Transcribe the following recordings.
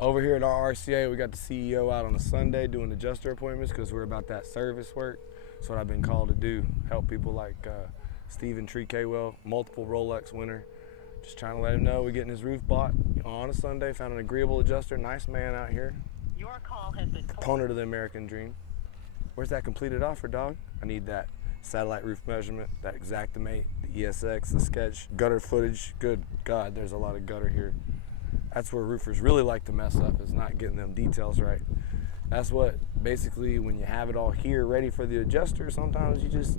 Over here at our RCA, we got the CEO out on a Sunday doing adjuster appointments because we're about that service work. That's what I've been called to do, help people like Stephen Tree Kwell, multiple Rolex winner. Just trying to let him know we're getting his roof bought on a Sunday. Found an agreeable adjuster, nice man out here. Your call has been Component of the American dream. Where's that completed offer, dog? I need that satellite roof measurement, that Xactimate, the ESX, the sketch, gutter footage. Good God, there's a lot of gutter here. That's where roofers really like to mess up, is not getting them details right. That's what, basically, when you have it all here ready for the adjuster, sometimes you just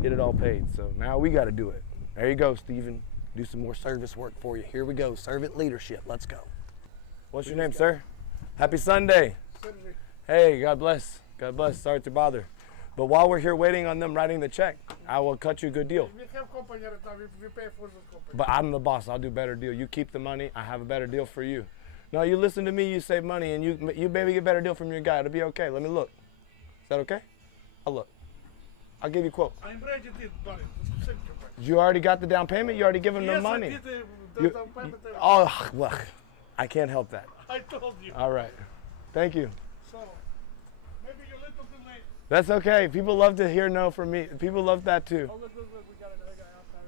get it all paid. So now we got to do it. There you go, Stephen. Do some more service work for you. Here we go, servant leadership. Let's go. What's your name, sir? Happy Sunday. Hey, God bless. God bless. Sorry to bother. But while we're here waiting on them writing the check, I will cut you a good deal. We have company that we pay for this company. But I'm the boss. I'll do a better deal. You keep the money. I have a better deal for you. No, you listen to me. You save money, and you maybe get a better deal from your guy. It'll be okay. Let me look. Is that okay? I'll look. I'll give you a quote. I'm ready to buy it. You already got the down payment? You already given them the money? Yes, I did the down payment. Oh, well, I can't help that. I told you. All right. Thank you. So, maybe you're a little bit late. That's okay. People love to hear no from me. People love that too. Oh, look, we got another guy outside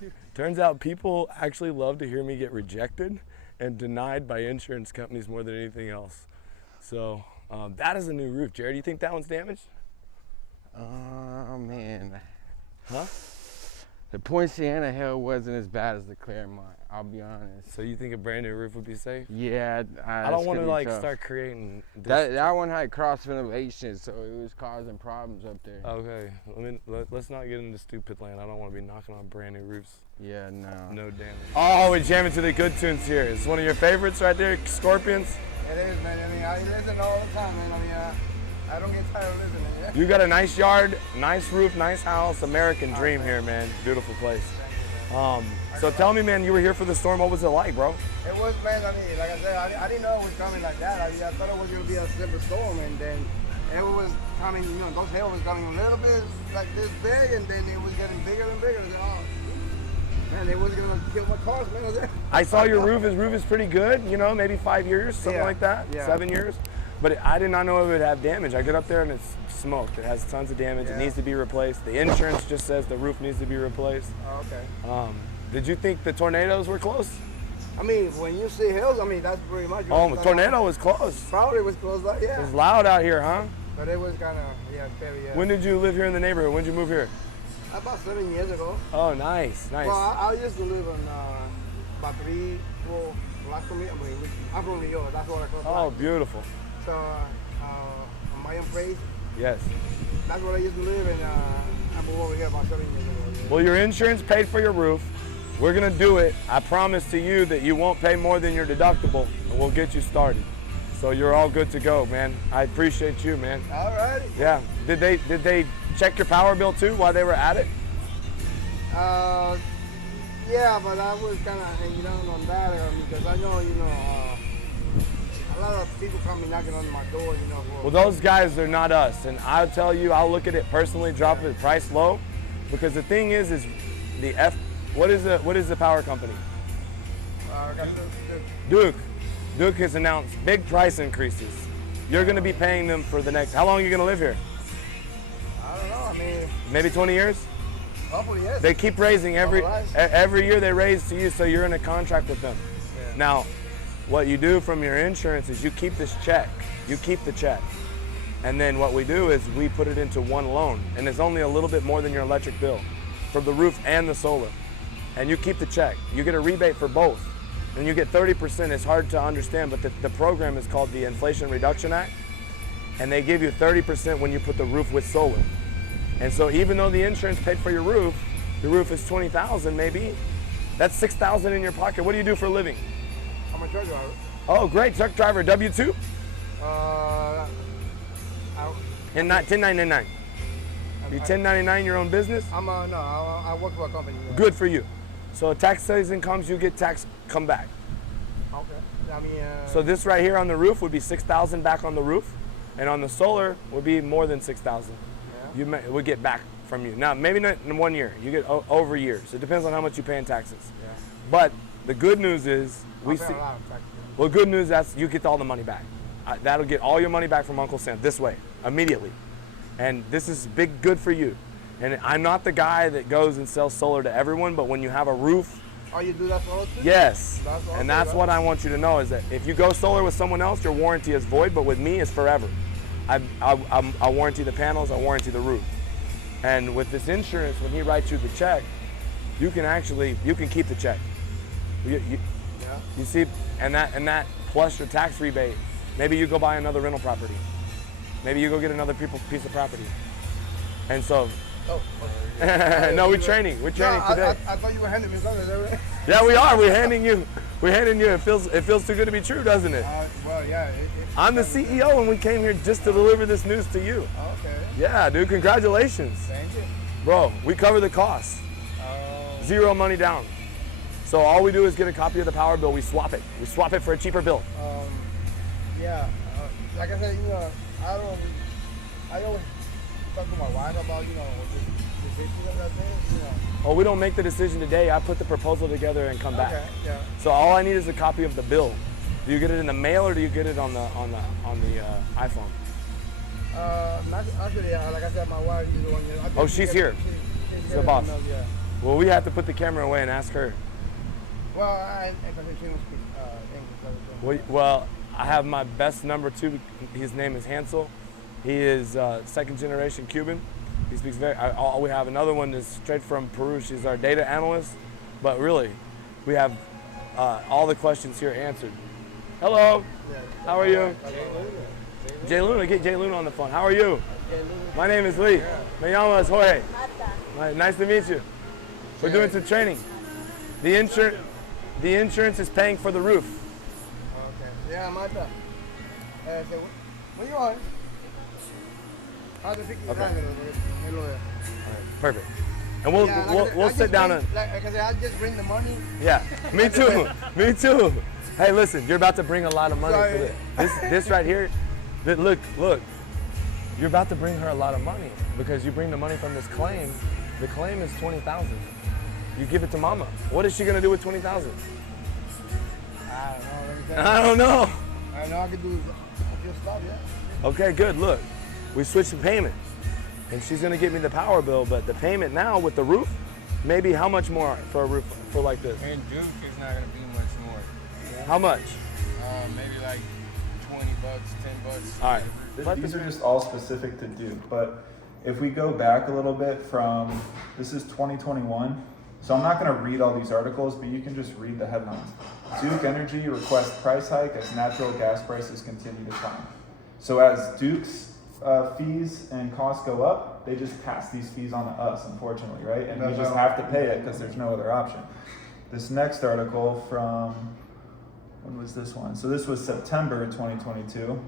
here. Turns out people actually love to hear me get rejected and denied by insurance companies more than anything else. So that is a new roof. Jared, do you think that one's damaged? Oh, man. Huh? The Poinciana hell wasn't as bad as the Claremont, I'll be honest. So you think a brand new roof would be safe? Yeah. I don't want to like start creating this. That one had cross ventilation, so it was causing problems up there. Okay, let's not get into stupid land. I don't want to be knocking on brand new roofs. Yeah, no. No damage. Oh, we're jamming to the good tunes here. It's one of your favorites right there, Scorpions. It is, man. I mean, I listen all the time, man. I mean, I don't get tired of listening. Yeah? You got a nice yard, nice roof, nice house, American dream here, man. Beautiful place. So tell me, man, you were here for the storm. What was it like, bro? It was, man. I mean, like I said, I didn't know it was coming like that. I thought it was going to be a simple storm, and then it was coming, you know, those hail was coming a little bit like this big, and then it was getting bigger and bigger. And oh, man, it was going to kill my cars, man. I saw your roof. His roof is pretty good, you know, maybe 5 years, something like that, 7 years. But I did not know it would have damage. I get up there and it's smoked. It has tons of damage. It needs to be replaced. The insurance just says the roof needs to be replaced. Oh, okay. Did you think the tornadoes were close? I mean, when you see hills, I mean, that's pretty much. Oh, the tornado was close. Probably was close, like, yeah. It was loud out here, huh? But it was kind of, very. When did you live here in the neighborhood? When did you move here? About 7 years ago. Oh, nice, nice. Well, I used to live in about 3, 4 blocks from here. I mean, I'm from New York. That's what I call. Oh, beautiful. So, my own place. Yes. That's where I used to live, and I moved over here about 7 years ago. Yeah. Well, your insurance paid for your roof. We're gonna do it. I promise to you that you won't pay more than your deductible, and we'll get you started. So you're all good to go, man. I appreciate you, man. All right. Yeah. Did they check your power bill too while they were at it? Yeah, but I was kind of hanging out on that because I know, a lot of people coming knocking on my door, Well, those guys are not us, and I'll tell you, I'll look at it personally, drop the price low, because the thing is the what is the power company? Duke. Duke has announced big price increases. You're going to be paying them for the next. How long are you going to live here? I don't know. I mean, maybe 20 years. Hopefully, yes. They keep raising every year. They raise to you, so you're in a contract with them. Yeah. Now, what you do from your insurance is you keep this check. You keep the check. And then what we do is we put it into one loan. And it's only a little bit more than your electric bill for the roof and the solar. And you keep the check. You get a rebate for both. And you get 30%. It's hard to understand, but the program is called the Inflation Reduction Act. And they give you 30% when you put the roof with solar. And so even though the insurance paid for your roof is $20,000 maybe, that's $6,000 in your pocket. What do you do for a living? I'm a truck driver. Oh, great, truck driver. W-2? 1099. You 1099 your own business? No, I work for a company. Yeah. Good for you. So tax season comes, you get tax come back. Okay. I mean, so this right here on the roof would be $6,000 back on the roof, and on the solar would be more than $6,000. Yeah. You would get back from you. Now, maybe not in 1 year. You get over years. It depends on how much you pay in taxes. Yeah. But the good news is We see. Well, good news, that's you get all the money back. That'll get all your money back from Uncle Sam this way, immediately. And this is good for you. And I'm not the guy that goes and sells solar to everyone, but when you have a roof. Oh, you do that for all too? Yes. That's and that's what I want you to know is that if you go solar with someone else, your warranty is void, but with me, it's forever. I warranty the panels, I warranty the roof. And with this insurance, when he writes you the check, you can keep the check. You see, and that plus your tax rebate, maybe you go buy another rental property. Maybe you go get another piece of property. And so, no, we're training today. I thought you were handing me something. Is that right? Yeah, we are. We're handing you. It feels too good to be true, doesn't it? Well, yeah. I'm the CEO, and we came here just to deliver this news to you. Okay. Yeah, dude. Congratulations. Thank you. Bro, we cover the costs. Zero money down. So all we do is get a copy of the power bill. We swap it. We swap it for a cheaper bill. Yeah. Like I said, I don't talk to my wife about, the decisions of that thing, Oh, we don't make the decision today. I put the proposal together and come back. Okay, yeah. So all I need is a copy of the bill. Do you get it in the mail or do you get it on the iPhone? Actually, like I said, my wife is the one. Oh, she's here. She's the boss. Yeah. Well, we have to put the camera away and ask her. Well, I don't speak English. Well, I have my best number 2. His name is Hansel. He is second generation Cuban. He speaks we have another one that's straight from Peru. She's our data analyst. But really, we have all the questions here answered. Hello. How are you? Jay Luna. Get Jay Luna on the phone. How are you? My name is Lee. Me llamo es Jorge. Nice to meet you. We're doing some training. The insurance is paying for the roof. Okay. Yeah, Marta. What do you want? Okay. Perfect. And we'll sit down and. Like I said, I'll just bring the money. Yeah, me too. Me too. Hey, listen, you're about to bring a lot of money for this. This right here. Look. You're about to bring her a lot of money because you bring the money from this claim. The claim is $20,000. You give it to Mama. What is she gonna do with $20,000? I don't know. I know I could do just stuff, yeah. Okay, good. Look, we switched the payment, and she's gonna give me the power bill, but the payment now with the roof, maybe how much more for a roof for like this? In Duke, it's not gonna be much more. How much? Maybe like $20, $10. All right. These are just all specific to Duke, but if we go back a little bit from, this is 2021, so I'm not going to read all these articles, but you can just read the headlines. Duke Energy requests price hike as natural gas prices continue to climb. So as Duke's fees and costs go up, they just pass these fees on to us, unfortunately, right? And we just have to pay it because there's no other option. This next article from, when was this one? So this was September 2022.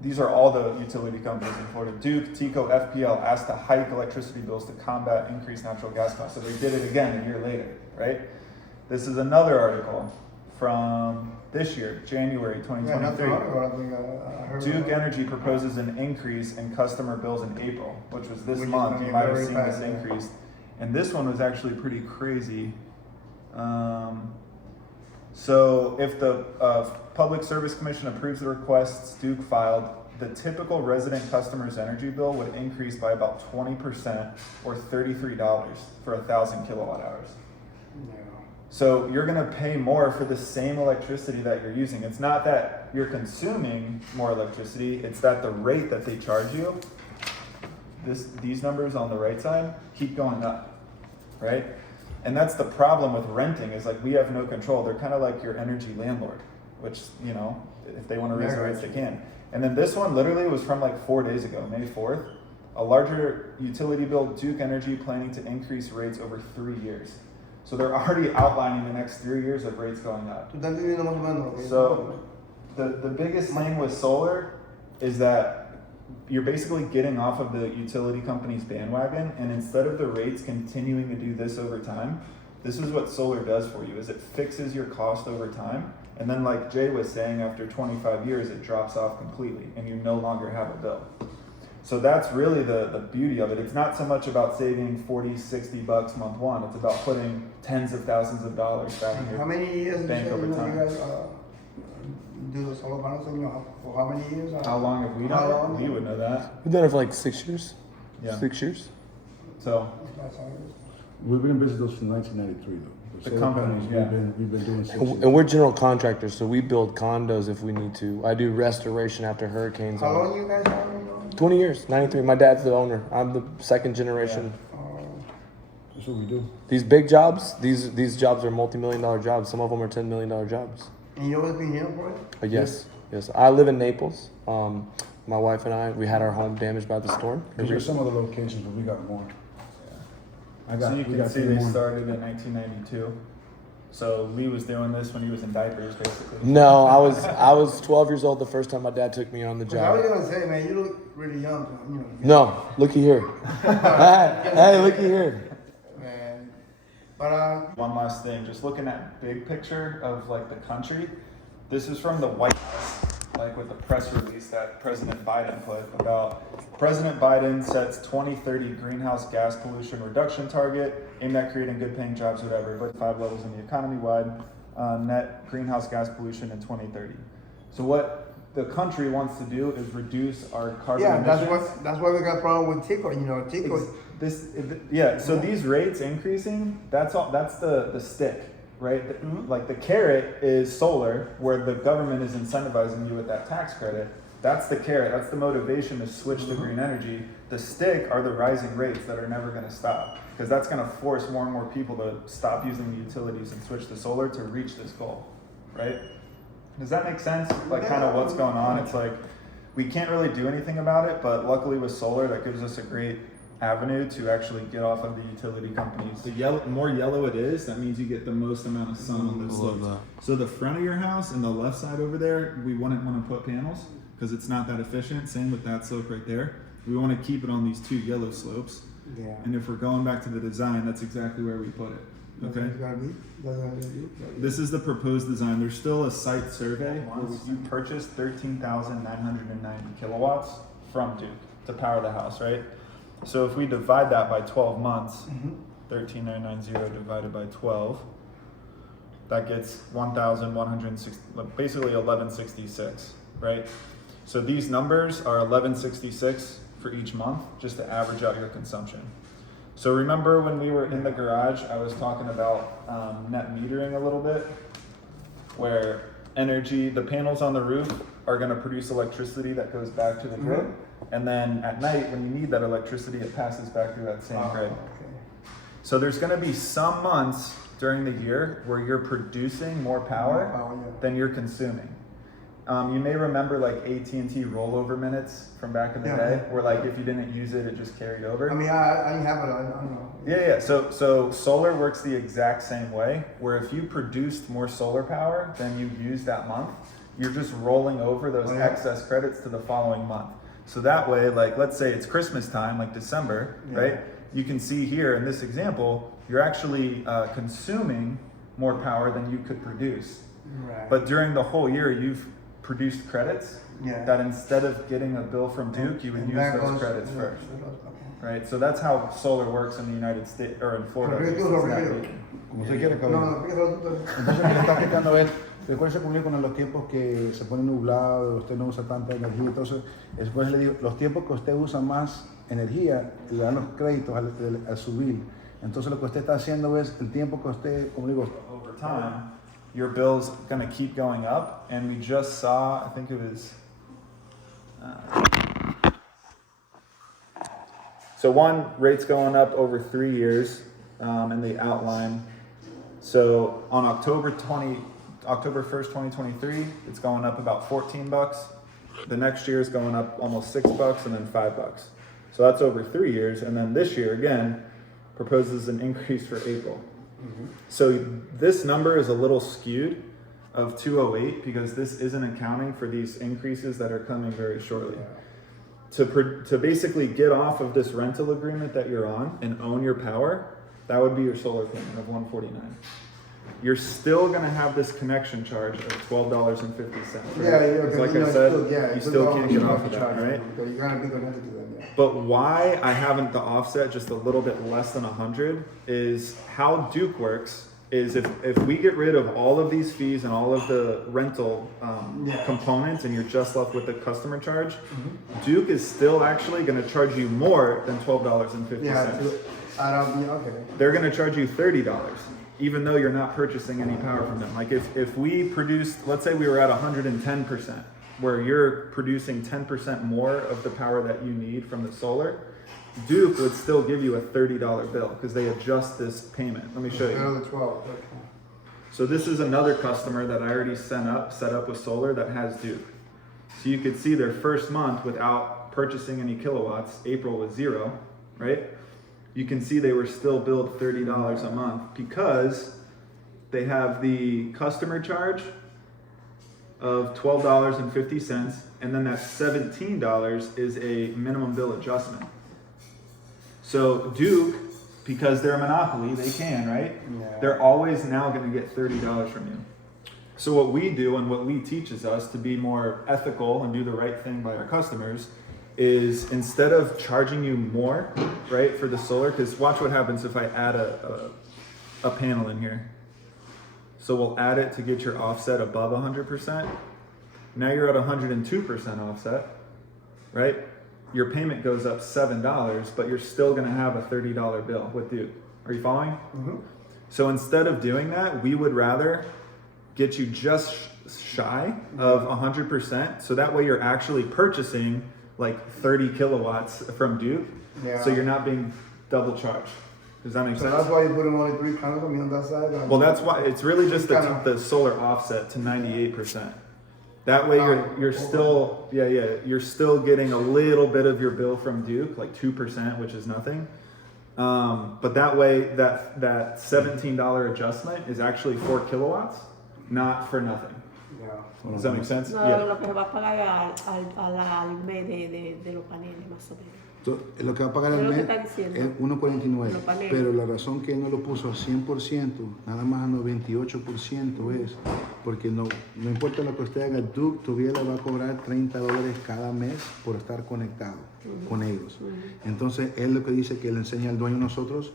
These are all the utility companies in Florida. Duke, TECO, FPL asked to hike electricity bills to combat increased natural gas costs. So they did it again a year later, right? This is another article from this year, January 2023. Duke Energy proposes an increase in customer bills in April, which was this month. You might have seen this increase. And this one was actually pretty crazy. So if the Public Service Commission approves the requests Duke filed, the typical resident customer's energy bill would increase by about 20% or $33 for 1,000 kilowatt hours. Yeah. So you're gonna pay more for the same electricity that you're using. It's not that you're consuming more electricity, it's that the rate that they charge you, these numbers on the right side, keep going up, right? And that's the problem with renting, is like we have no control. They're kind of like your energy landlord, which, if they want to raise the rates, they can. And then this one literally was from like 4 days ago, May 4th. A larger utility bill, Duke Energy planning to increase rates over 3 years. So they're already outlining the next 3 years of rates going up. So the biggest thing with solar is that you're basically getting off of the utility company's bandwagon, and instead of the rates continuing to do this over time, this is what solar does for you, is it fixes your cost over time. And then like Jay was saying, after 25 years, it drops off completely and you no longer have a bill. So that's really the beauty of it. It's not so much about saving $40-$60 month one. It's about putting tens of thousands of dollars back in How your many years bank over time. you guys do the solar panels? You know, for how many years? How long have we How done long? it? We would know that. We've done it for like 6 years. Yeah. 6 years. So That's all it is. We've been in business since 1993, though. The solar company, panels, yeah. We've been doing 6 And years. and we're general contractors, so we build condos if we need to. I do restoration after hurricanes. How long you guys have? 20 years, 93. My dad's the owner. I'm the second generation. That's what we do. These big jobs, these jobs are multi-million-dollar jobs. Some of them are $10 million jobs. And you always been here for it? Yes. I live in Naples. My wife and we had our home damaged by the storm. These are some of the locations, but we got more. So you we can got see three they more. started in 1992. So Lee was doing this when he was in diapers, basically. No, I was 12 years old the first time my dad took me on the I was job. gonna say, man, you look really young. You know, No, looky here. Hey, looky here. man. But One last thing, just looking at big picture of like the country. This is from the White House, like with the press release that President Biden put about President Biden sets 2030 greenhouse gas pollution reduction target aimed at creating good paying jobs, whatever, but 5 levels in the economy wide net greenhouse gas pollution in 2030. So what the country wants to do is reduce our carbon yeah, emissions. that's why we got problem with Tico. You know, Tico. So these rates increasing, that's the stick, right? Like the carrot is solar, where the government is incentivizing you with that tax credit. That's the carrot, that's the motivation to switch to green energy. The stick are the rising rates that are never gonna stop, because that's gonna force more and more people to stop using the utilities and switch to solar to reach this goal, right? Does that make sense? Like kind of what's going on? It's like, we can't really do anything about it, but luckily with solar, that gives us a great avenue to actually get off of the utility companies. The more yellow it is, that means you get the most amount of sun on those slopes. So the front of your house and the left side over there, we wouldn't want to put panels because it's not that efficient. Same with that slope right there. We want to keep it on these 2 yellow slopes. Yeah. And if we're going back to the design, that's exactly where we put it. Okay. That's gonna be. That's gonna be. This is the proposed design. There's still a site survey where you purchased 13,990 kilowatts from Duke to power the house, right? So if we divide that by 12 months, 13,990 divided by 12, that gets 1,160, basically 1166, right? So these numbers are 1166 for each month, just to average out your consumption. So remember when we were in the garage, I was talking about net metering a little bit, where energy, the panels on the roof are gonna produce electricity that goes back to the grid. And then at night, when you need that electricity, it passes back through that same grid. Okay. So there's gonna be some months during the year where you're producing more power than you're consuming. You may remember like AT&T rollover minutes from back in the day, where like if you didn't use it, it just carried over. I mean, I didn't have it. I don't know. Yeah. So solar works the exact same way, where if you produced more solar power than you used that month, you're just rolling over those excess credits to the following month. So that way, like let's say it's Christmas time, like December, right? You can see here in this example, you're actually consuming more power than you could produce. Right. But during the whole year, you've produced credits that instead of getting a bill from Duke, you would use those credits first. Right? So that's how solar works in the United States, or in Florida. Como usted quiera, cabrón. Entonces lo que está explicando es, recuerde cumplir con los tiempos que se pone nublado, usted no usa tanta energía, entonces después le digo, los tiempos que usted usa más energía, le dan los créditos al subir. Entonces lo que usted está haciendo es el tiempo que usted, como digo, Over time, your bill's gonna keep going up, and we just saw, I think it was, so one, rate's going up over 3 years in the outline. So on October 1st, 2023, it's going up about $14. The next year is going up almost $6 and then $5. So that's over 3 years. And then this year, again, proposes an increase for April. So this number is a little skewed of 208 because this isn't accounting for these increases that are coming very shortly. To basically get off of this rental agreement that you're on and own your power, that would be your solar payment of $149. you're still gonna have this connection charge of $12.50. Right? Yeah, Because like I said, you still can't get off of that, right? Because you're gonna be connected to them. Yeah. But why I haven't the offset just a little bit less than 100 is how Duke works. Is if we get rid of all of these fees and all of the rental components and you're just left with the customer charge, Duke is still actually going to charge you more than $12.50. Okay. They're going to charge you $30, even though you're not purchasing any power from them. Like if we produced, let's say we were at 110%, where you're producing 10% more of the power that you need from the solar, Duke would still give you a $30 bill because they adjust this payment. Let me show you. Another 12. Okay. So this is another customer that I already set up with solar that has Duke. So you could see their first month without purchasing any kilowatts, April was 0, right? You can see they were still billed $30 a month because they have the customer charge of $12.50, and then that $17 is a minimum bill adjustment. So Duke, because they're a monopoly, they can, right? Yeah. They're always now going to get $30 from you. So what we do and what Lee teaches us to be more ethical and do the right thing by our customers is instead of charging you more, right, for the solar, because watch what happens if I add a panel in here. So we'll add it to get your offset above 100%. Now you're at 102% offset, right? Your payment goes up $7, but you're still going to have a $30 bill with Duke. Are you following? Mm-hmm. So instead of doing that, we would rather get you just shy of 100%. So that way you're actually purchasing like 30 kilowatts from Duke. Yeah. So you're not being double charged. Does that make So sense? that's why you put in only 3 panels on that side? Well, that's why it's really just the solar offset to 98%. That way you're still you're still getting a little bit of your bill from Duke, like 2%, which is nothing. But that way that $17 adjustment is actually 4 kilowatts, not for nothing. Yeah. Does that make sense? No, Yeah. lo que se va a pagar al mes de los paneles, más o menos. Entonces, lo que va a pagar Es el lo que mes está diciendo. es 1.49, Los paneles. pero la razón que no lo puso a 100%, nada más a 98% es porque no importa lo que usted haga, Duke todavía le va a cobrar $30 cada mes por estar conectado con ellos. Entonces, él lo que dice que le enseña al dueño a nosotros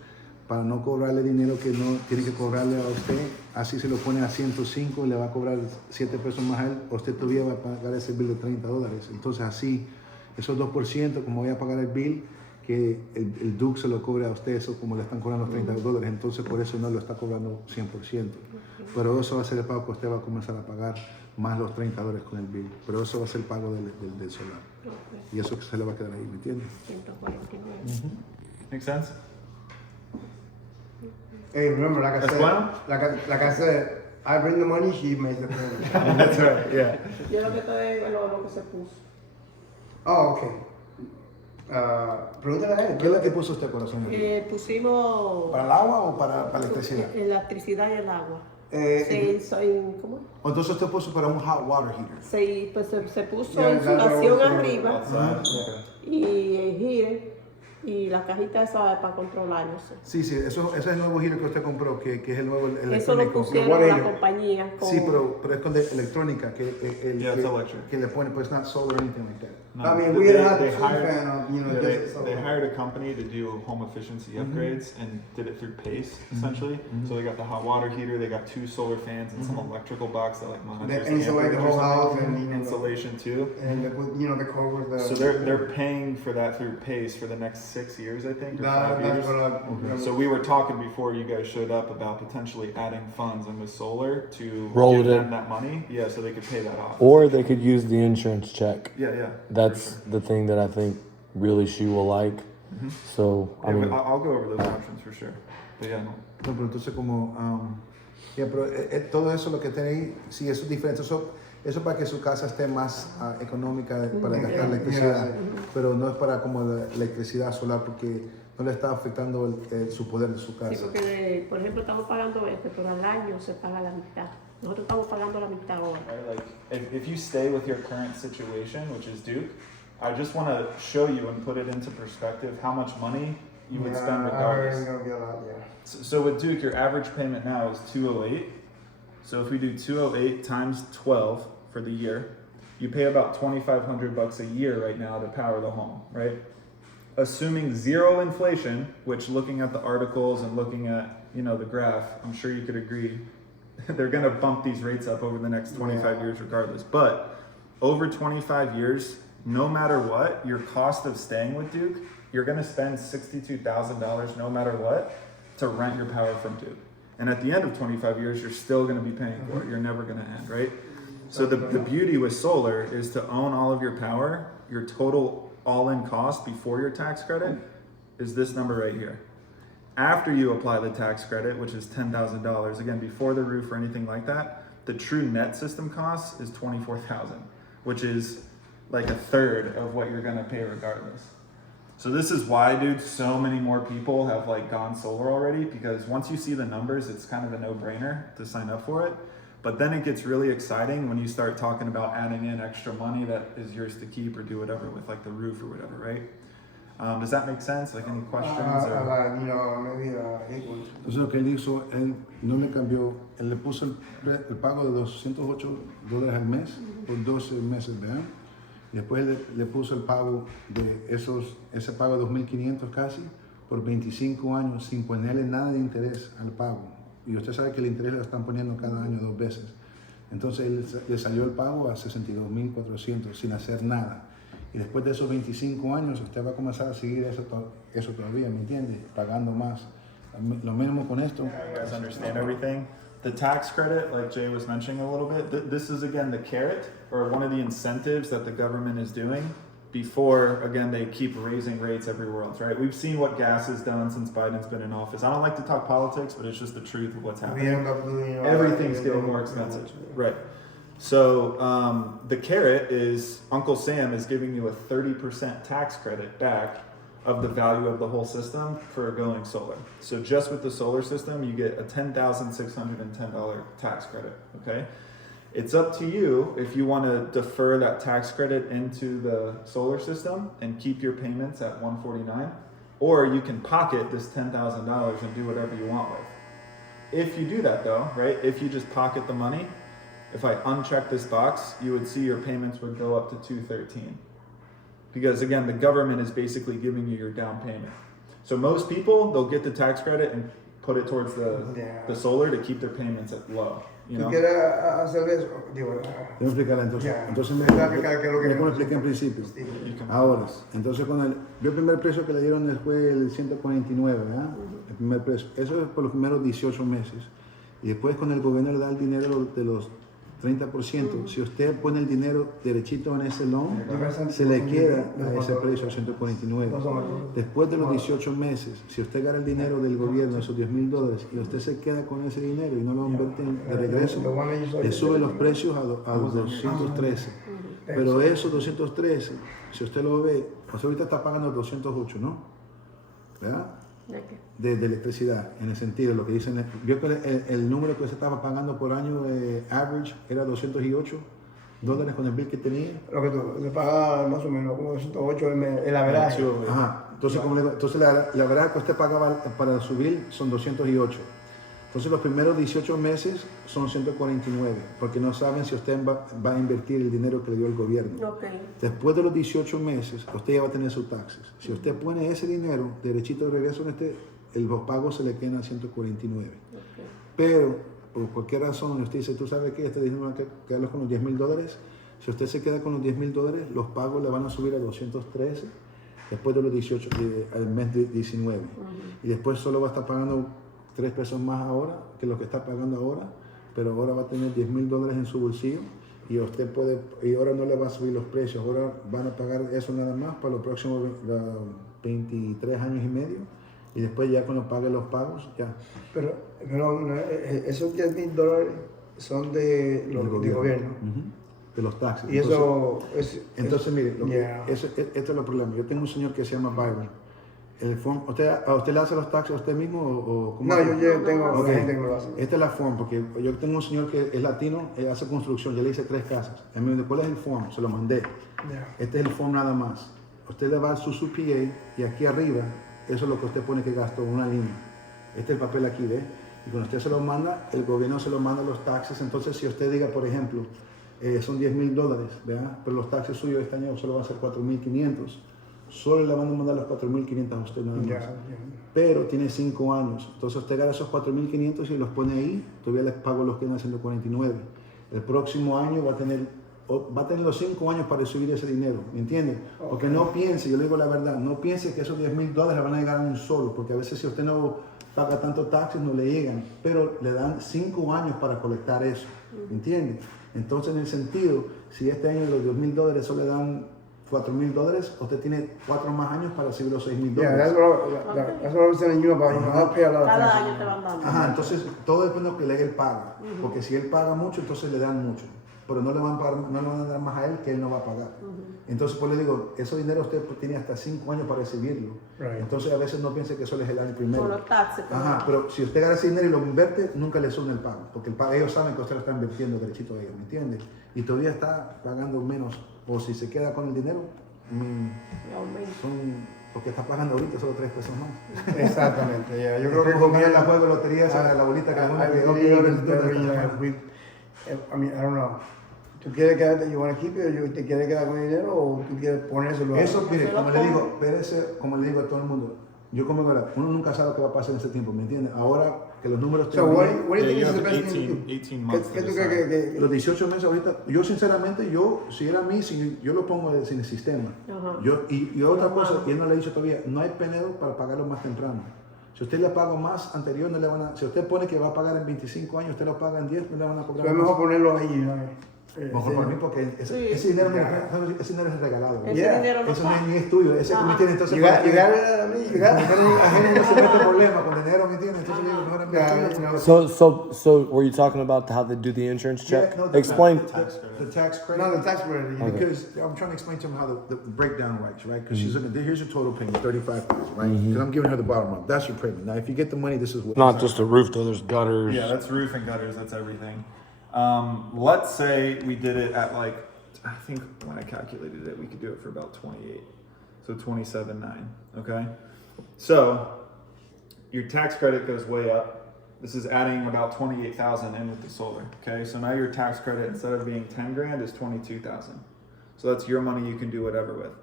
para no cobrarle dinero que no tiene que cobrarle a usted, así se lo pone a 105 y le va a cobrar 7 pesos más a él, usted todavía va a pagar ese bill de $30. Entonces, así, esos 2%, como voy a pagar el bill, que el Duke se lo cobre a usted, eso como le están cobrando los $30, entonces por eso no lo está cobrando 100%. Pero eso va a ser el pago que usted va a comenzar a pagar más los $30 con el bill. Pero eso va a ser el pago del solar. Y eso se le va a quedar ahí, ¿me entiende? 149. Make sense? Hey, remember, like I That's said, bueno? like I said, I bring the money, she makes the payment. That's right, yeah. Yo lo que estoy es lo que se puso. Oh, okay. Pregúntale a él. ¿Qué es lo que puso usted, corazón? Pusimos ¿Para el agua o para electricidad? electricidad y el agua. ¿Cómo? O entonces usted puso para un hot water heater. Pues se puso Ya, insulación ya, ya, arriba Outside. y el heater y la cajita esa para controlar, no sé. Sí, eso es el nuevo heater que usted compró, que es el nuevo electrónico. Eso lo pusieron la compañía. Sí, pero es con electrónica, Yeah, it's electric. que le pone, pues not solar or anything like that. No, I mean, but we had they the hired, fan on, you know, yeah, this is they all- hired a company to do home efficiency upgrades and did it through PACE, essentially. So they got the hot water heater, they got 2 solar fans and some electrical box that like monitors They insulate the amperage or whole something. house and, you know, Insulation too. and they put, you know, the covers, the. So they're paying for that through PACE for the next 6 years, I think, or 5 years. That's what I. So we were talking before you guys showed up about potentially adding funds and with solar to Roll give it them in. that money, yeah, so they could pay that off. Or they could use the insurance check. Yeah. That's for sure. the thing that I think really she will like. So, I Yeah, mean, but I'll go over those options for sure. But yeah, no. No, pero entonces como, pero todo eso lo que tenéis, sí, eso es diferente. Eso para que su casa esté más económica para gastar electricidad, pero no es para como la electricidad solar porque no le está afectando su poder de su casa. Sí, porque, por ejemplo, estamos pagando pero al año se paga la mitad. Nosotros estamos pagando la mitad ahora. Right, like if you stay with your current situation, which is Duke, I just want to show you and put it into perspective how much money you would spend regardless. Gonna be a lot, yeah. So with Duke, your average payment now is $208. So if we do 208 times 12 for the year, you pay about $2,500 a year right now to power the home, right? Assuming zero inflation, which looking at the articles and looking at, you know, the graph, I'm sure you could agree, they're gonna bump these rates up over the next 25 years regardless. But over 25 years, no matter what, your cost of staying with Duke, you're gonna spend $62,000 no matter what to rent your power from Duke. And at the end of 25 years, you're still gonna be paying for it. You're never gonna end, right? So the beauty with solar is to own all of your power, your total all-in cost before your tax credit is this number right here. After you apply the tax credit, which is $10,000, again, before the roof or anything like that, the true net system cost is $24,000, which is like a third of what you're gonna pay regardless. So this is why, dude, so many more people have like gone solar already, because once you see the numbers, it's kind of a no-brainer to sign up for it. But then it gets really exciting when you start talking about adding in extra money that is yours to keep or do whatever with, like the roof or whatever, right? Does that make sense? Like any questions? Or? You know, maybe equal. Entonces lo que él hizo, él no le cambió, él le puso el pago de $208 al mes por 12 meses, ¿verdad? Y después le puso el pago de ese pago de 2.500 casi por 25 años sin ponerle nada de interés al pago. Y usted sabe que el interés lo están poniendo cada año 2 veces. Entonces él le salió el pago a $62.400 sin hacer nada. Y después de esos 25 años usted va a comenzar a seguir eso todavía, ¿me entiende? Pagando más. Lo mínimo con esto. You guys understand everything? The tax credit, like Jay was mentioning a little bit, this is again the carrot, or one of the incentives that the government is doing before, again, they keep raising rates everywhere else, right? We've seen what gas has done since Biden's been in office. I don't like to talk politics, but it's just the truth of what's happening. Everything's getting more expensive. Right. So the carrot is Uncle Sam is giving you a 30% tax credit back of the value of the whole system for going solar. So just with the solar system, you get a $10,610 tax credit, okay? It's up to you if you want to defer that tax credit into the solar system and keep your payments at $149, or you can pocket this $10,000 and do whatever you want with. If you do that though, right, if you just pocket the money, if I uncheck this box, you would see your payments would go up to $213. Because again, the government is basically giving you your down payment. So most people, they'll get the tax credit and put it towards the solar to keep their payments at low. You know? Déjame explicarla entonces. Entonces me expliqué en principio. Ahora, entonces con el primer precio que le dieron fue el 149, ¿verdad? El primer precio. Eso es por los primeros 18 meses. Y después con el gobierno le da el dinero de los 30%. Si usted pone el dinero derechito en ese loan, se le queda a ese precio, 149. Después de los 18 meses, si usted gana el dinero del gobierno, esos $10,000, y usted se queda con ese dinero y no lo invierte de regreso, le sube los precios a 213. Pero esos 213, si usted lo ve, usted ahorita está pagando 208, ¿no? ¿Verdad? De electricidad, en el sentido, lo que dicen, vio que el número que se estaba pagando por año average era $208 con el bill que tenía. Lo que se paga más o menos como 208 el averaje. Ajá, entonces la verdad que usted pagaba para su bill son 208. Entonces los primeros 18 meses son 149, porque no saben si usted va a invertir el dinero que le dio el gobierno. Okay. Después de los 18 meses, usted ya va a tener sus taxes. Si usted pone ese dinero derechito de regreso los pagos se le quedan a 149. Okay. Pero, por cualquier razón, usted dice, ¿tú sabes qué? Este dinero que quedarlo con los $10,000. Si usted se queda con los $10,000, los pagos le van a subir a 213 después de los 18, al mes de 19. Y después solo va a estar pagando $3 más ahora que lo que está pagando ahora, pero ahora va a tener $10,000 en su bolsillo y usted y ahora no le va a subir los precios, ahora van a pagar eso nada más para los próximos 23 años y medio y después ya cuando pague los pagos, ya. Pero esos $10,000 son del gobierno. De los taxes. Y entonces mire, esto es el problema. Yo tengo un señor que se llama Byron. ¿Usted le hace los taxes a usted mismo o cómo? No, yo tengo gente que me lo hace. Esta es la form, porque yo tengo un señor que es latino, hace construcción, yo le hice 3 casas. Él me dijo, ¿cuál es el form? Se lo mandé. Este es el form nada más. Usted le va a su CPA y aquí arriba, eso es lo que usted pone que gastó, una línea. Este es el papel aquí, ¿ves? Y cuando usted se lo manda, el gobierno se lo manda los taxes. Entonces, si usted diga, por ejemplo, son $10,000, ¿verdad? Pero los taxes suyos este año solo van a ser 4,500. Solo le van a mandar los 4,500 a usted nada más. Pero tiene 5 años. Entonces usted gana esos 4,500 y los pone ahí. Todavía les pago los que vienen haciendo 49. El próximo año va a tener los 5 años para recibir ese dinero. ¿Me entiende? Porque no piense, yo le digo la verdad, no piense que esos $10,000 le van a llegar a un solo. Porque a veces si usted no paga tantos taxes no le llegan. Pero le dan 5 años para colectar eso. ¿Me entiende? Entonces en el sentido, si este año los $10,000 solo le dan $4,000, usted tiene 4 más años para recibir los $6,000. Yeah, that's what I was telling you about. I'll pay a lot of Cada taxes. año te van dando. Ajá, entonces todo depende de lo que él paga. Porque si él paga mucho, entonces le dan mucho. Pero no le van a dar más a él que él no va a pagar. Entonces, pues le digo, ese dinero usted tiene hasta 5 años para recibirlo. Right. Entonces, a veces no piense que eso les el año primero. Con los taxes. Ajá, pero si usted gana ese dinero y lo invierte, nunca le suben el pago. Porque ellos saben que usted lo está invirtiendo derechito a ellos, ¿me entiende? Y todavía está pagando menos. O si se queda con el dinero, porque está pagando ahorita solo 3 pesos más. Exactamente, yeah. Yo creo que conviene la juego de lotería, esa de la bolita que uno I mean, I don't know. ¿Tú quieres quedarte, you want to keep it, o te quieres quedar con el dinero, o tú quieres ponérselo? Eso, mire, como le digo a todo el mundo, yo como verdad, uno nunca sabe qué va a pasar en ese tiempo, ¿me entiendes? Ahora que los números So what do you think is the best 18, thing to do? 18 months ¿Qué to tú crees que los 18 meses ahorita, yo sinceramente, si era a mí, yo lo pongo sin el sistema. Ajá. Y otra cosa, y él no le he dicho todavía, no hay penero para pagarlo más temprano. Si usted le paga más anterior, no le van a, si usted pone que va a pagar en 25 años, usted lo paga en 10, no le van a cobrar es más. mejor ponerlo ahí, ¿no? Mejor para mí porque ese dinero es regalado. Ese Yeah. dinero no Eso no paga. ni es tuyo, ese que me tiene entonces. You got it, I mean, you got it. No se mete problema con dinero, ¿me entiendes? Entonces le digo, mejor es mío. So were you talking about how they do the insurance check? Yeah, no, the Explain. the tax credit. No, the tax credit. Okay. Because I'm trying to explain to him how the breakdown works, right? Because she's looking, here's your total payment, $35,000, right? Because I'm giving her the bottom up. That's your payment. Now, if you get the money, this is what. Not just a roof though. There's gutters. Yeah, that's roof and gutters, that's everything. Let's say we did it at like, I think when I calculated it, we could do it for about 28. So 27.9, okay? So your tax credit goes way up. This is adding about 28,000 in with the solar, okay? So now your tax credit, instead of being 10 grand, is 22,000. So that's your money you can do whatever with.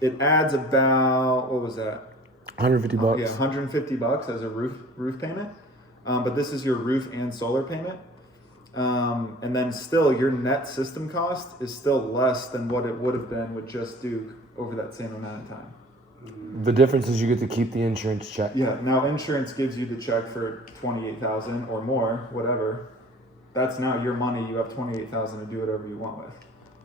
It adds about, what was that? $150. Yeah, $150 as a roof payment. But this is your roof and solar payment. And then still your net system cost is still less than what it would have been with just Duke over that same amount of time. The difference is you get to keep the insurance check. Yeah, now insurance gives you the check for 28,000 or more, whatever. That's now your money. You have 28,000 to do whatever you want with.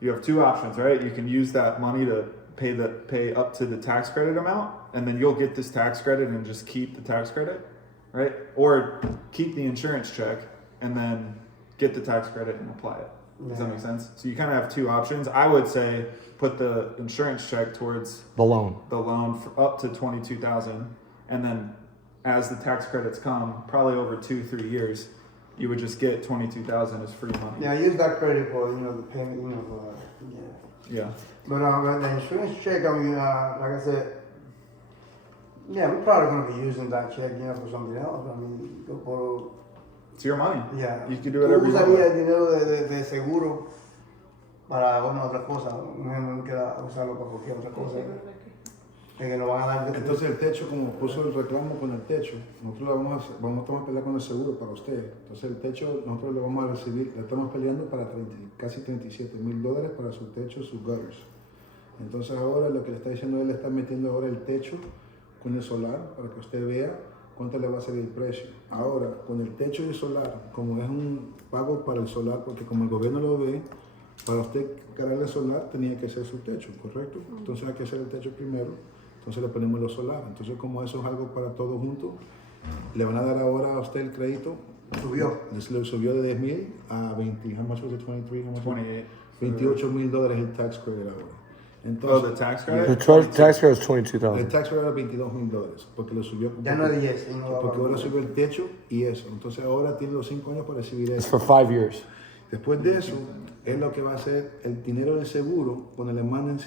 You have 2 options, right? You can use that money to pay up to the tax credit amount, and then you'll get this tax credit and just keep the tax credit, right? Or keep the insurance check and then get the tax credit and apply it. Does that make sense? So you kind of have 2 options. I would say put the insurance check towards The loan. for up to 22,000, and then as the tax credits come, probably over 2-3 years, you would just get 22,000 as free money. Yeah, use that credit for, the payment, Yeah. But the insurance check, I mean, like I said, yeah, we're probably going to be using that check, for something else. I mean, for, It's your money. yeah. You can do whatever you want. usarías el dinero de seguro para alguna otra cosa. No quiera usarlo para cualquier otra cosa. Que no van a dar. Entonces el techo, como puso el reclamo con el techo, nosotros vamos a pelear con el seguro para usted. Entonces el techo, nosotros le vamos a recibir, le estamos peleando para casi $37,000 para su techo, sus gutters. Entonces ahora lo que le está diciendo, él le está metiendo ahora el techo con el solar para que usted vea cuánto le va a salir el precio. Ahora, con el techo y el solar, como es un pago para el solar, porque como el gobierno lo ve, para usted cargarle el solar tenía que ser su techo, ¿correcto? Entonces hay que hacer el techo primero, entonces le ponemos los solar. Entonces como eso es algo para todos juntos, le van a dar ahora a usted el crédito. Subió de 10,000 a 20. How much was it? 23? How much? 28. $28,000 el tax credit ahora. Oh, Entonces, the tax The credit? tax credit is el $22,000. tax rate era $22,000 porque lo subió. Ya no es 10. Porque ahora subió el techo y eso. Entonces ahora tiene los 5 años para recibir It's eso. for 5 years. Después de eso, es lo que va a hacer el dinero del seguro cuando le manden,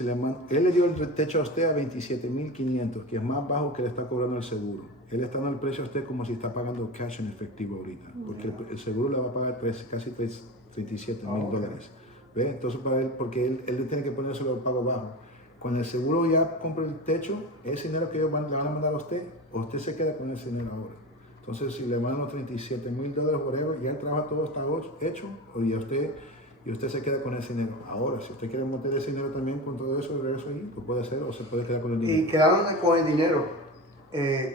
él le dio el techo a usted a $27,500, que es más bajo que le está cobrando el seguro. Él está dando el precio a usted como si está pagando cash en efectivo ahorita, porque el seguro le va a pagar casi 37,000 dólares. ¿Ve? Entonces para él, porque él tiene que ponerse el pago bajo. Cuando el seguro ya compra el techo, ese dinero que ellos le van a mandar a usted se queda con ese dinero ahora. Entonces si le mandan los 37,000 dólares por euro, ya el trabajo todo está hecho, y usted se queda con ese dinero. Ahora, si usted quiere meter ese dinero también con todo eso de regreso ahí, lo puede hacer o se puede quedar con el dinero. Y quedándose con el dinero,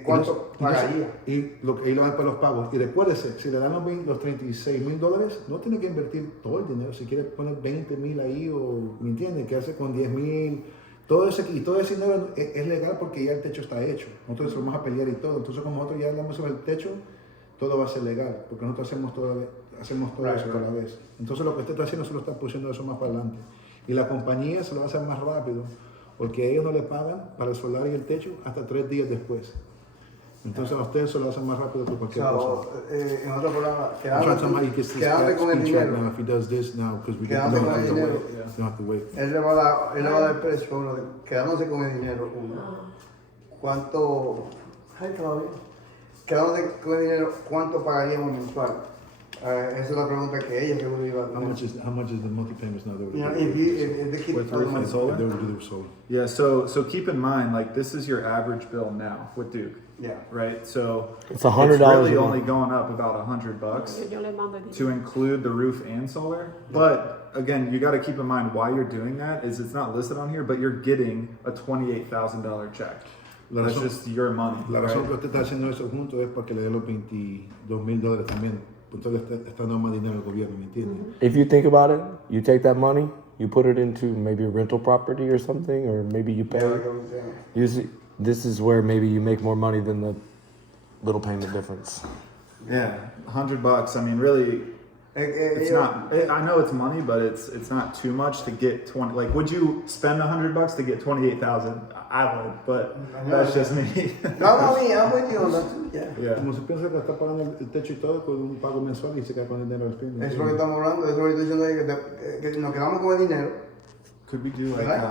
¿cuánto pagaría? Y lo dan para los pagos. Y recuérdese, si le dan los 36,000 dólares, no tiene que invertir todo el dinero. Si quiere poner 20,000 ahí, o ¿me entiende? Quedarse con 10,000. Todo ese dinero es legal porque ya el techo está hecho. Nosotros vamos a pelear y todo. Entonces, como nosotros ya hablamos sobre el techo, todo va a ser legal, porque nosotros hacemos todo eso a la vez. Entonces, lo que usted está haciendo solo está pusiendo eso más para adelante. Y la compañía se lo va a hacer más rápido, porque ellos no le pagan para el solar y el techo hasta 3 días después. Entonces, a ustedes se lo hacen más rápido que cualquier cosa. En otro programa, Quedándose con el dinero. If he does this now, because we Quedándose don't con el have to dinero. wait. You don't have to wait. Él le va a dar el precio, uno, quedándose con el dinero, uno. ¿Cuánto? Ay, todavía. Quedándose con el dinero, ¿cuánto pagaríamos mensual? Esa es la pregunta que ella seguro iba a How tener. much is the multi-payments now? You know, if they keep With roof and solar? They would do the solar. Yeah, so keep in mind, like, this is your average bill now with Duke, Yeah. right? So It's $100 really a only month. going up about $100 Yo le mando el to include the roof and solar. But again, you got to keep in mind why you're doing that is it's not listed on here, but you're getting a $28,000 check. That's just your money. La razón right? que usted está haciendo eso junto es para que le dé los 22,000 dólares también. Entonces está dando más dinero al gobierno, ¿me entiende? If you think about it, you take that money, you put it into maybe a rental property or something, or maybe you pay. You see, this is where maybe you make more money than the little payment difference. Yeah, $100. I mean, really, it's not. I know it's money, but it's not too much to get 20. Like, would you spend $100 to get 28,000? I would, but that's just me. No, I'm with you on that too. Yeah. Como se piensa que está pagando el techo y todo con un pago mensual y se queda con el dinero al fin. Eso es lo que estamos hablando, eso es lo que estoy diciendo ahí, que nos quedamos con el dinero. Could we do like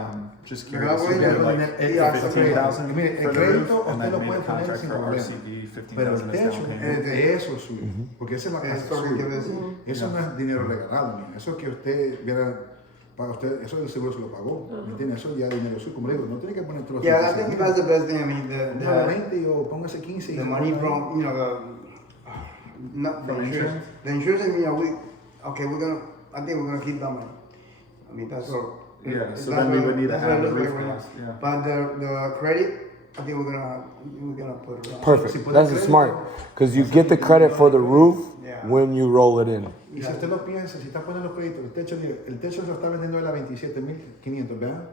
just You're curious? not we going do to like the net- 15,000 Mire, for el the roof, crédito and usted then lo made puede a poner contract sin for problema. RCD, Pero el 15,000 as techo, down payment. eso es suyo, porque esa es la casa Eso es lo que quiero decir. Eso no es dinero regalado, mira. Eso que usted viera para usted, eso el seguro se lo pagó, ¿me entiende? Eso ya es dinero suyo. Como le digo, no tiene que poner todos los Yeah, I think that's the best thing. I mean, Póngale 20 o póngase 15. y the se money pone- from, you know, not the insurance. The insurance, you know, I think we're gonna keep that money. I mean, that's all. Yeah, so then we would need to that's what it add the looks roof like right now. cost. Yeah. But the credit, I think we're gonna put it around. Perfect. That's smart, because you get the credit for the roof Yeah. when you roll it in. Y si usted lo piensa, si está poniendo los créditos, el techo se lo está vendiendo él a 27,500, ¿verdad?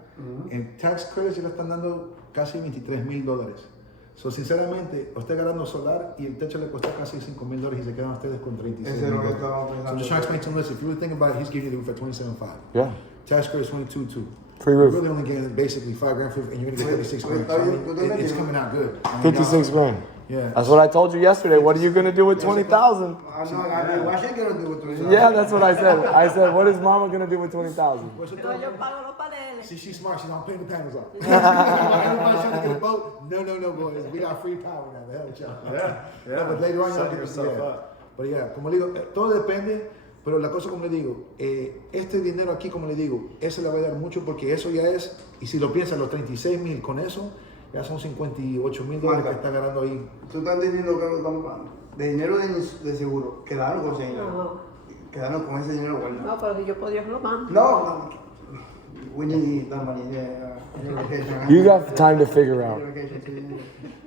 En tax credits se lo están dando casi 23,000 dólares. So, sinceramente, usted ganando solar y el techo le cuesta casi 5,000 dólares y se quedan ustedes con 36,000 Ese es lo que dólares. estaba So I'm pensando. just trying to explain to him, listen, if you were thinking about it, he's giving you the roof at 27,500. Yeah. Tax credit is 22,200. Free You're roof. really only getting basically $5,000 for, and you're gonna get 36 grand. Well, So, I mean, you don't it's know. coming out good. I mean, 56 grand. Yeah. That's what I told you yesterday. What are you going to do with 20,000? I mean, what's she gonna do with it? Yeah, that's what I said. I said, what is mama going to do with 20,000? Pero yo pago los paneles. See, she's smart. She's not paying the panels off. Everybody's trying to get a boat. No, boys. We got free power now. The hell with y'all. Yeah. No, but later on, Set y'all get yourself yeah. up. Pero ya, como le digo, todo depende. Pero la cosa, como le digo, este dinero aquí, como le digo, eso le va a dar mucho porque eso ya es, y si lo piensan, los 36,000 con eso, ya son 58,000 dólares que está ganando ahí. Tú estás diciendo que no estamos pagando. De dinero de seguro, quedaron con ese dinero. No, Quedaron con ese dinero guardado. no, pero si yo podía lo mando. No, we need that money. Yeah, your vacation. You got time to figure out. Your vacation, sí.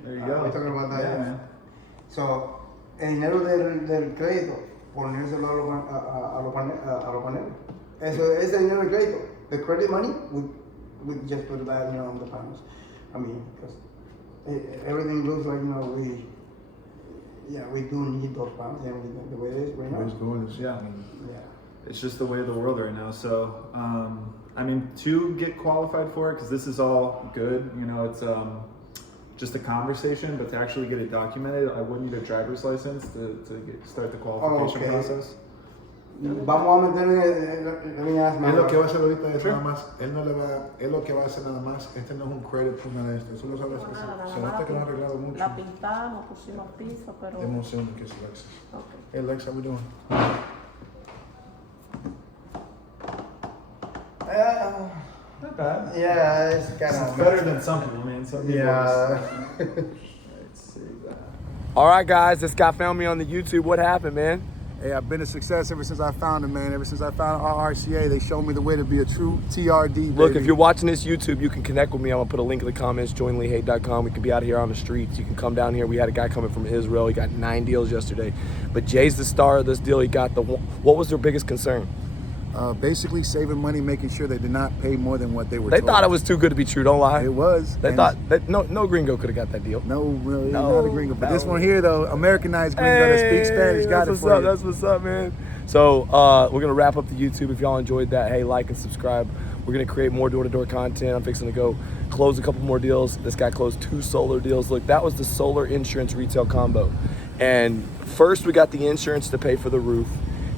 There you Ah, go. we're talking about that, Yeah, yeah. man. So, el dinero del crédito, ponérselo a los paneles. Ese dinero del crédito, the credit money, we just put that, you know, on the panels. I mean, because everything looks like, you know, we do need those panels and everything, the way it is right now. Where's going is, Yeah. Yeah. It's just the way of the world right now. So, I mean, to get qualified for it, because this is all good, you know, it's just a conversation, but to actually get it documented, I would need a driver's license to start the qualification okay. process. Vamos a meterle, let me ask my Él lo que va a hacer ahorita es Sure. nada más, él lo que va a hacer nada más, este no es un credit por nada de esto, eso lo sabes que se nota que lo han arreglado mucho. La pintamos, pusimos piso, pero. Emoción que es Lex. Okay. Hey Lex, how we doing? Not bad. Yeah, it's kind It's of better than some people, man. Some people Yeah. Let's see that. All right, guys, this guy found me on the YouTube. What happened, man? Hey, I've been a success ever since I found him, man. Ever since I found RRCA, they showed me the way to be a true TRD, baby. Look, if you're watching this YouTube, you can connect with me. I'm gonna put a link in the comments. Join leehaight.com. We can be out here on the streets. You can come down here. We had a guy coming from Israel. He got 9 deals yesterday. But Jay's the star of this deal. He got the. What was their biggest concern? Basically saving money, making sure they did not pay more than what they were They told. thought it was too good to be true. Don't lie. It was. They And thought that no gringo could have got that deal. No, really, No, not a gringo. But this no. one here, though, Americanized gringo that speaks Spanish, got that's it what's for up. you. That's what's up, man. So we're gonna wrap up the YouTube. If y'all enjoyed that, hey, like and subscribe. We're gonna create more door-to-door content. I'm fixing to go close a couple more deals. This guy closed 2 solar deals. Look, that was the solar insurance retail combo. And first we got the insurance to pay for the roof,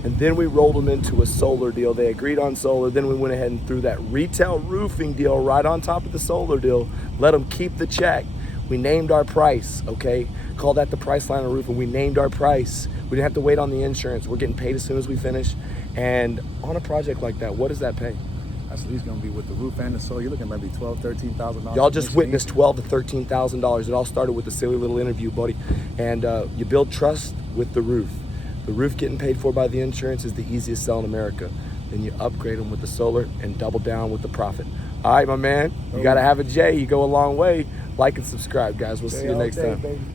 and then we rolled them into a solar deal. They agreed on solar. Then we went ahead and threw that retail roofing deal right on top of the solar deal. Let them keep the check. We named our price, okay? Call that the price line of roof, and we named our price. We didn't have to wait on the insurance. We're getting paid as soon as we finish. And on a project like that, what does that pay? That's at least going to be with the roof and the solar. You're looking at maybe $12,000, $13,000. Y'all just witnessed $12,000 to $13,000. It all started with a silly little interview, buddy. And you build trust with the roof. The roof getting paid for by the insurance is the easiest sell in America. Then you upgrade them with the solar and double down with the profit. All right, my man. You got to have a J. You go a long way. Like and subscribe, guys. We'll see you next time.